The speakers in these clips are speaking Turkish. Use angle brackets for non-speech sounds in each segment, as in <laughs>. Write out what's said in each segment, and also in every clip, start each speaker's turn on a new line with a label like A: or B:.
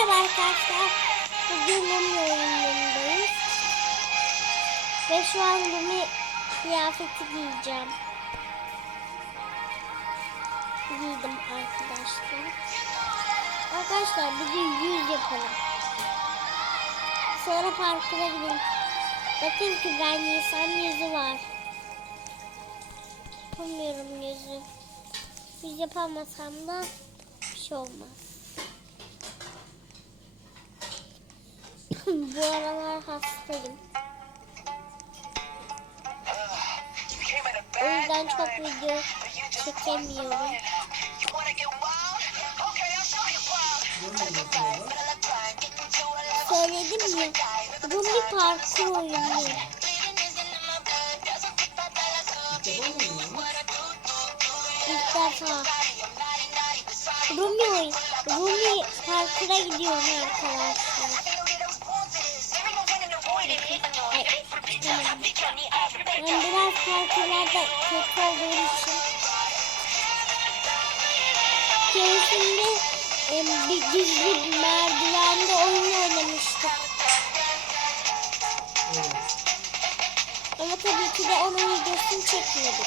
A: Merhaba arkadaşlar. Bugün Lumi oyunundayız. Ve şu an Lumi kıyafeti giyeceğim. Giydim arkadaşlar. Arkadaşlar bugün yüz yapalım. Sonra parkura gidelim. Bakın ki ben Nisan yüzü var. Yapamıyorum yüzü. Yüz yapamasam da bir şey olmaz. Bu aralar hastayım. O yüzden çok video çekemiyorum. Söyledim ya, bu bir parkur oyunu. İlk defa. Rumi. Rumi parkura gidiyorum arkadaşlar. Parkurlarda kötü olduğum için keresinde em, bir gizli merdivende oyun oynamıştık. Ama tabii ki de onun videosunu çekmedik.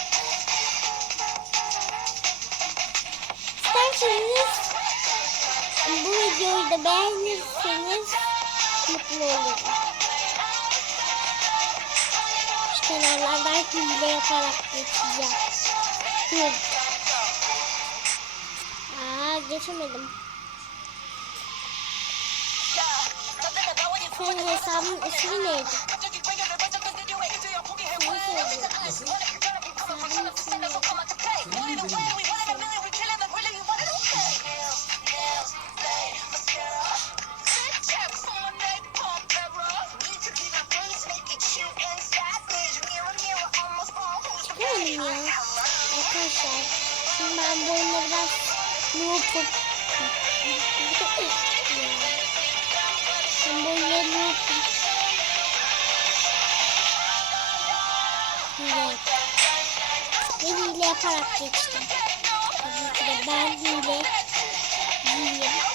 A: İsterseniz bu videoyu da beğenirseniz mutlu olurum. Kenarlardan hile yaparak geçeceğim. Hı. Aa geçemedim. Senin hesabın ismi neydi? Söyleyeyim. Hesabın ismi neydi? Ben bu oyunda biraz noob'um. Ben bu oyunda noob'um. Hile. Ve hile yaparak geçtim. Tabii ben hile. Hileyim.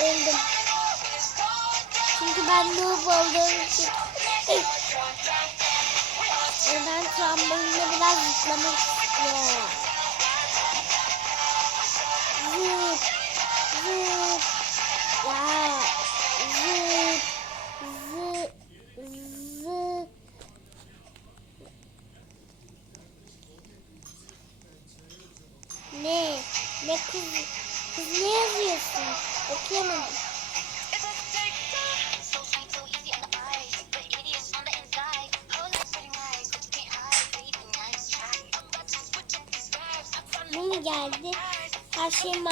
A: Öldüm. Çünkü ben noob olduğum için. E, ben trambolinle biraz zıplamak istiyorum.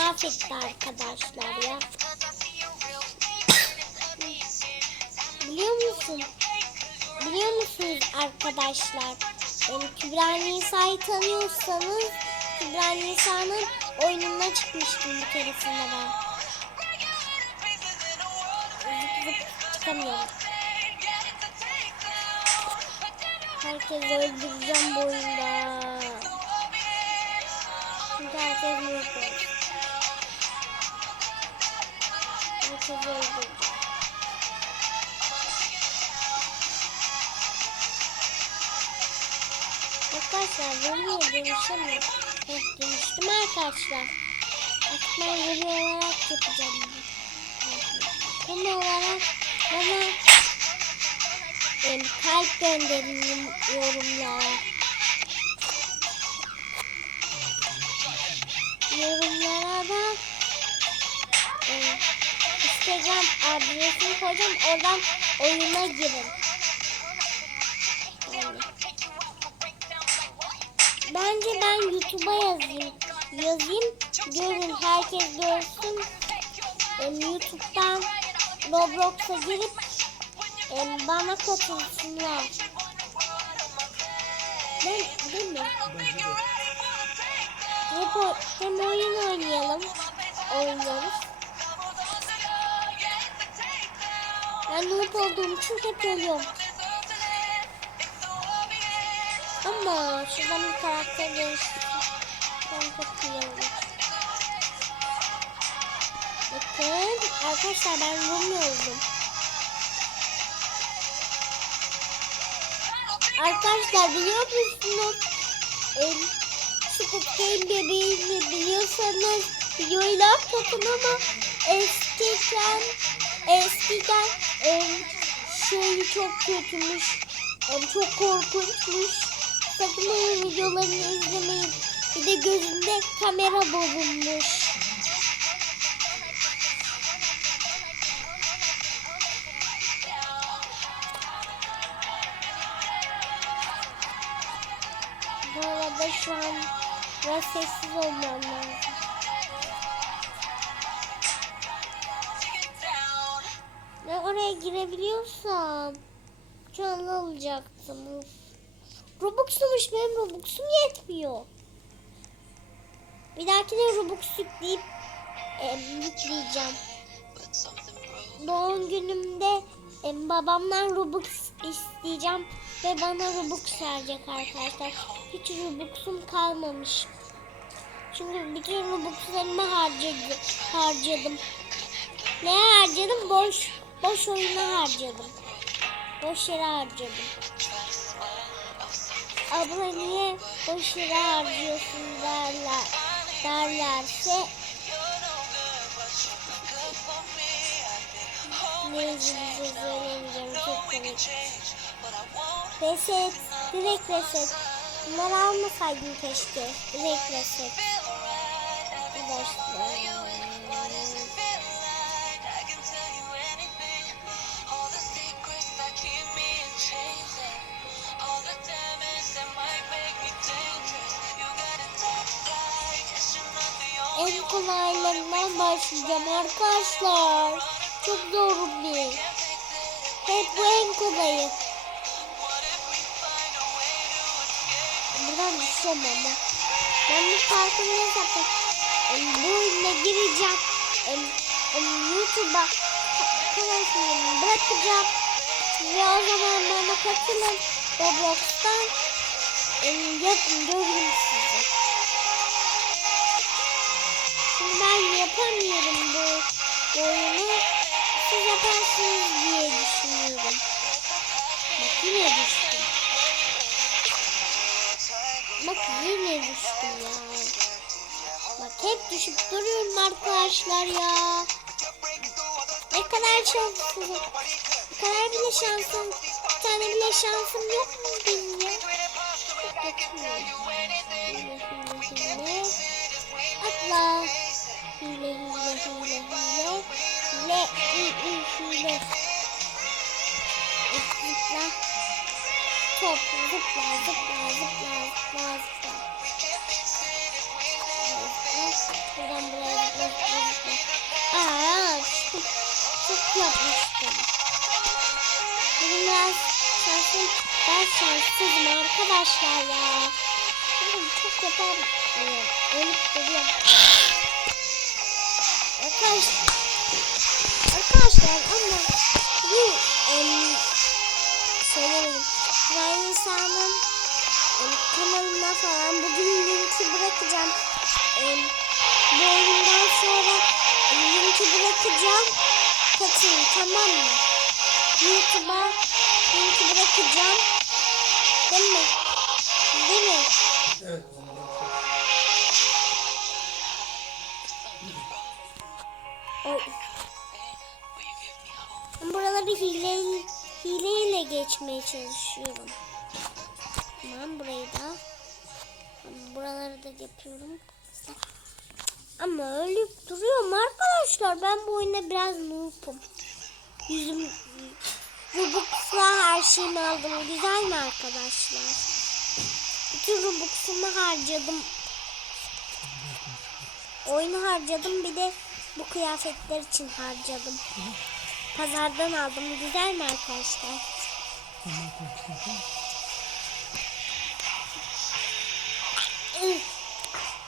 A: Mahvetti arkadaşlar ya. Biliyor musun? Biliyor musunuz arkadaşlar? Yani Kübra Nisa'yı tanıyorsanız Kübra Nisa'nın oyununa çıkmıştım bir keresinde ben. Zıp zıp çıkamıyorum. Herkesi öldüreceğim bu oyunda. Çünkü herkes mutlu. Herkesi öldüreceğim. Arkadaşlar Rumi'ye dönüşemiyorum. Evet, dönüştüm arkadaşlar. Ben Rumi olarak yapacağım. Rumi olarak bana em, kalp gönderin. Yorumlara Instagram adresini koyacağım. Oradan oyuna girin. Bence ben YouTube'a yazayım. Yazayım. Görün herkes görsün. Yani YouTube'dan Roblox'a girip yani bana katılsınlar. Ben, değil mi? Hep, hem oyun oynayalım. Oynuyoruz. Ben noob olduğum için hep ölüyorum. Ama şuradan bir karakter değiştireyim. Ben çok iyi olur. Bakın arkadaşlar ben Rumi oldum. Arkadaşlar biliyor musunuz? Em, Squid bebeğini biliyorsanız videoyla tutun ama eskiden eskiden em, şey çok kötümüş. Em, çok korkunçmuş. Sakın o videolarını izlemeyin. Bir de gözünde kamera bozulmuş. Bu arada şu an biraz sessiz olmam şu an alacaktım. Robux'umuş benim Robux'um yetmiyor. Bir dahakine Robux yükleyip e, yükleyeceğim. Doğum günümde e, babamdan Robux isteyeceğim ve bana Robux verecek arkadaşlar. Hiç Robux'um kalmamış. Çünkü bütün Robux'larımı harcadı, harcadım. Ne harcadım? Boş boş oyuna harcadım. Boş yere harcadım. Abla niye boş yere harcıyorsun derler, derlerse ne izleyeceğiz söylemeyeceğim çok. Reset, direkt reset. Bunları almasaydın keşke. Direkt reset. Arkadaşlar. En kolaylarından başlayacağım arkadaşlar. Çok zor değil. Hep bu en kolayı. Buradan düşeceğim ama. Ben bu farkını zaten bu oyuna gireceğim. YouTube'a kanalımı bırakacağım. Ve o zaman bana katılın. Roblox'tan yapın göreyim sizi. Yapamıyorum bu, oyunu. Siz yaparsınız diye düşünüyorum. Bak yine düştüm. Bak yine düştüm ya. Bak hep düşüp duruyorum arkadaşlar ya. Ne kadar şanssızım. Ne kadar bile şansım. Bir tane bile şansım yok mu Top zıpla zıpla zıpla zıpla zıpla. Buradan buraya zıpla zıpla zıpla. Aa, çok, çok yapmıştım. Bugün biraz şansım, ben şanssızım arkadaşlar ya. Oğlum çok yapamıyorum. Ölüp duruyorum. Arkadaşlar, arkadaşlar ama bu em, söylemedim. Ben insanın em, kanalına falan bugün linki bırakacağım. Em, bu oyundan sonra em, linki bırakacağım. Katılın tamam mı? YouTube'a linki bırakacağım. Değil mi? Hileyle geçmeye çalışıyorum. Tamam burayı da. Buraları da yapıyorum. Ama ölüp duruyorum arkadaşlar. Ben bu oyunda biraz noob'um. Yüzüm Robux'la her şeyimi aldım. Güzel mi arkadaşlar? Bütün Robux'umu harcadım. Oyunu harcadım. Bir de bu kıyafetler için harcadım. Pazardan aldım. Güzel mi arkadaşlar? Siz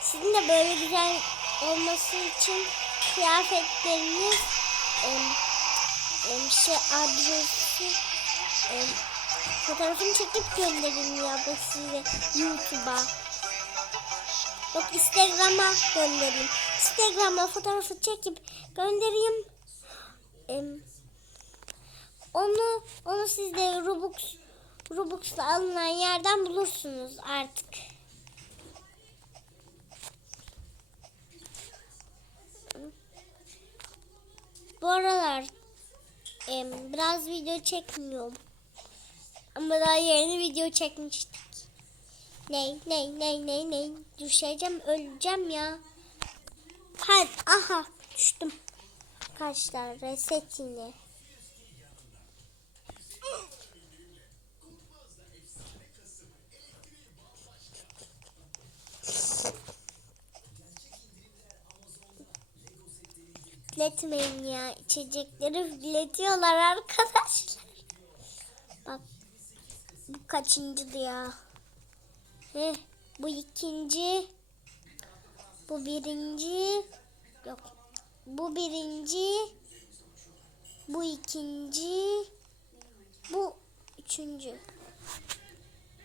A: Sizin de böyle güzel olması için kıyafetleriniz şey adresi fotoğrafını çekip gönderin ya da size YouTube'a. Yok Instagram'a gönderin. Instagram'a fotoğrafı çekip göndereyim. Em, onu onu siz de Robux Robux'la alınan yerden bulursunuz artık. Bu aralar em, biraz video çekmiyorum. Ama daha yeni video çekmiştik. Ney ney ney ney ney düşeceğim öleceğim ya. Hadi aha düştüm. Arkadaşlar reset yine. Üfletmeyin ya. İçecekleri üfletiyorlar arkadaşlar. Bak. Bu kaçıncıydı ya? Heh, bu ikinci. Bu birinci. Yok. Bu birinci. Bu ikinci. Bu üçüncü.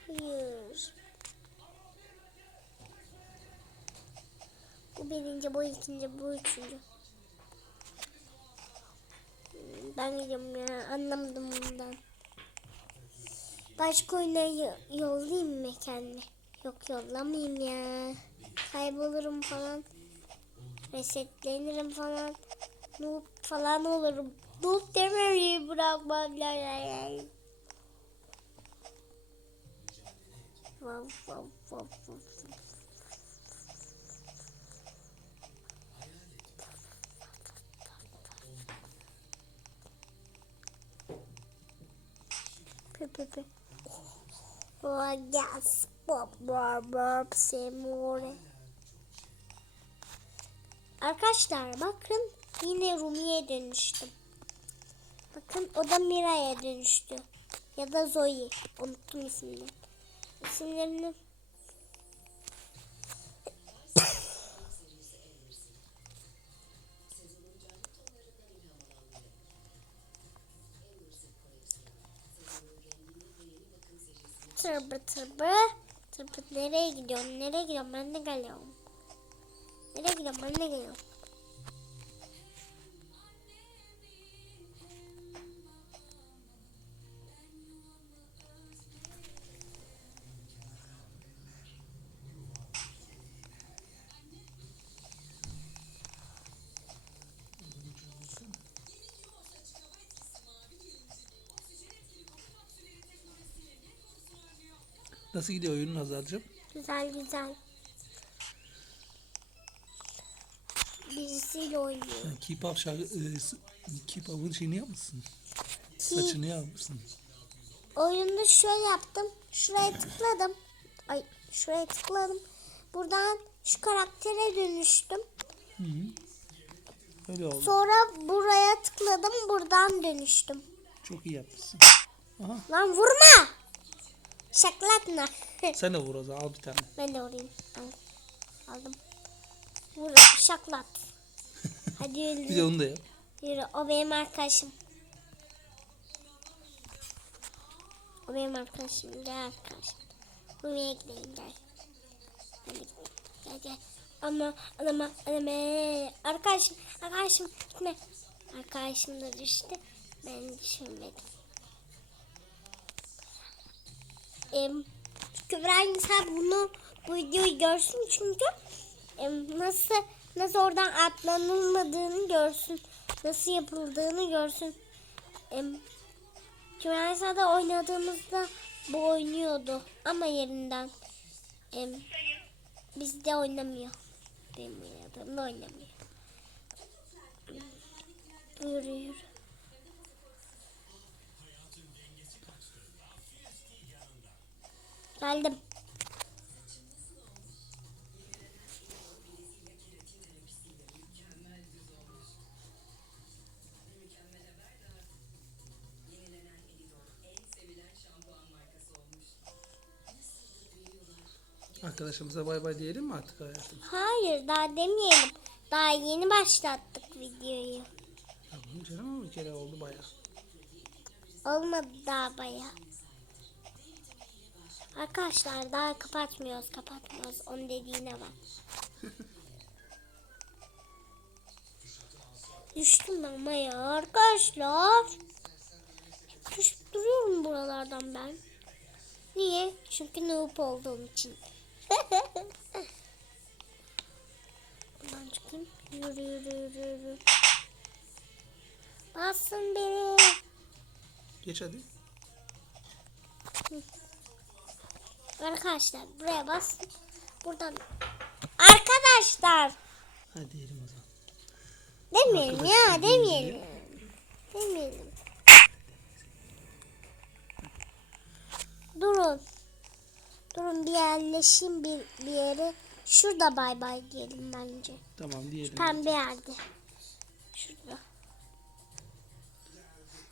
A: Hayır. Bu birinci, bu ikinci, bu üçüncü. Ben gidiyorum ya. Anlamadım bundan. Başka oyuna yo- yollayayım mı kendimi? Yok yollamayayım ya. Kaybolurum falan. Resetlenirim falan. Noob falan olurum. Noob demeyi bırakmadılar. Vav vav vav vav. Pı pı. Oh. Arkadaşlar bakın yine Rumi'ye dönüştüm. Bakın o da Mira'ya dönüştü. Ya da Zoe. Unuttum isimlerini. İsimlerini Tırbı tırbı. Tırbı nereye gidiyorsun? Nereye gidiyorsun? Ben de geliyorum. Nereye gidiyorum? Ben de geliyorum.
B: Nasıl gidiyor oyunun Hazal'cığım?
A: Güzel güzel. Birisiyle oynuyor.
B: Sen Keep Up şarkı, e, s- Keep Up'ın şeyini yapmışsın. Saçını yapmışsın.
A: oyunda şöyle yaptım. Şuraya tıkladım. Ay şuraya tıkladım. Buradan şu karaktere dönüştüm.
B: Hı -hı. Öyle oldu.
A: Sonra buraya tıkladım. Buradan dönüştüm.
B: Çok iyi yapmışsın. Aha.
A: Lan vurma. Şaklatma. <laughs>
B: Sen de vur o zaman al bir tane.
A: ben de vurayım. Al. Aldım. Vur şaklat. <laughs> Hadi
B: Bir de
A: yürü.
B: onu da yap.
A: Yürü. O benim arkadaşım. O benim arkadaşım. Gel arkadaşım. Buraya gidelim gel. Hadi gel gel. Ama ama ama arkadaşım arkadaşım gitme. Arkadaşım da düştü. Ben düşürmedim. Em, Kübra bunu bu videoyu görsün çünkü em, nasıl nasıl oradan atlanılmadığını görsün. Nasıl yapıldığını görsün. Em, Kübra İnsan'da oynadığımızda bu oynuyordu ama yerinden. Em, bizde oynamıyor. Benim oynadığımda oynamıyor. Yürü yürü. Geldim.
B: Arkadaşımıza bay bay diyelim mi artık hayatım?
A: Hayır daha demeyelim. Daha yeni başlattık videoyu.
B: Tamam canım ama bir kere oldu bayağı.
A: Olmadı daha baya. Arkadaşlar daha kapatmıyoruz kapatmıyoruz. Onun dediğine bak. Düştüm ama ya arkadaşlar. Düşüp duruyorum buralardan ben. Niye? Çünkü noob olduğum için. <laughs> Buradan çıkayım. Yürü yürü yürü yürü. Bassın beni.
B: Geç hadi.
A: Arkadaşlar buraya bas. Buradan. Arkadaşlar.
B: Hadi diyelim o zaman.
A: Demeyelim ya demeyelim. Demeyelim. Durun. Durun bir yerleşeyim bir, bir yere. Şurada bay bay diyelim bence.
B: Tamam diyelim.
A: Pembe yerde. Şurada.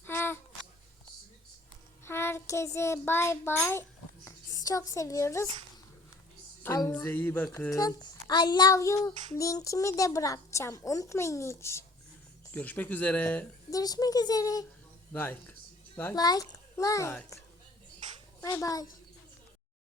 A: Ha. Herkese bay bay. Sizi çok seviyoruz.
B: Kendinize iyi bakın.
A: I love you linkimi de bırakacağım. Unutmayın hiç.
B: Görüşmek üzere.
A: Görüşmek üzere.
B: Like. Like.
A: Like, like.
B: Like.
A: Bye bye.